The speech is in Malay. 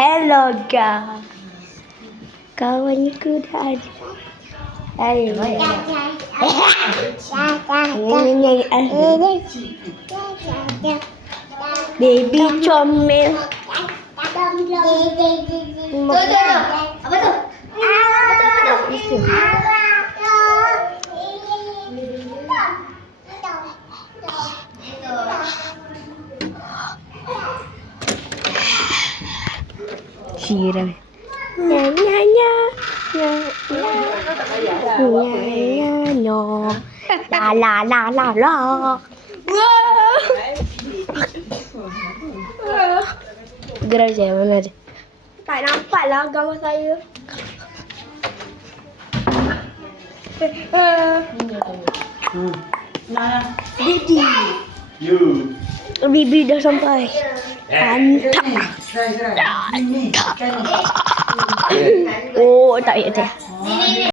Hello guys. Kawan ni good hari. Baby comel. Apa tu? Siram. Nya. La. Gerak je mana je? Tak nampak lah gambar saya. Bibi. You. Bibi dah sampai. Mantap. Oh, tak ya.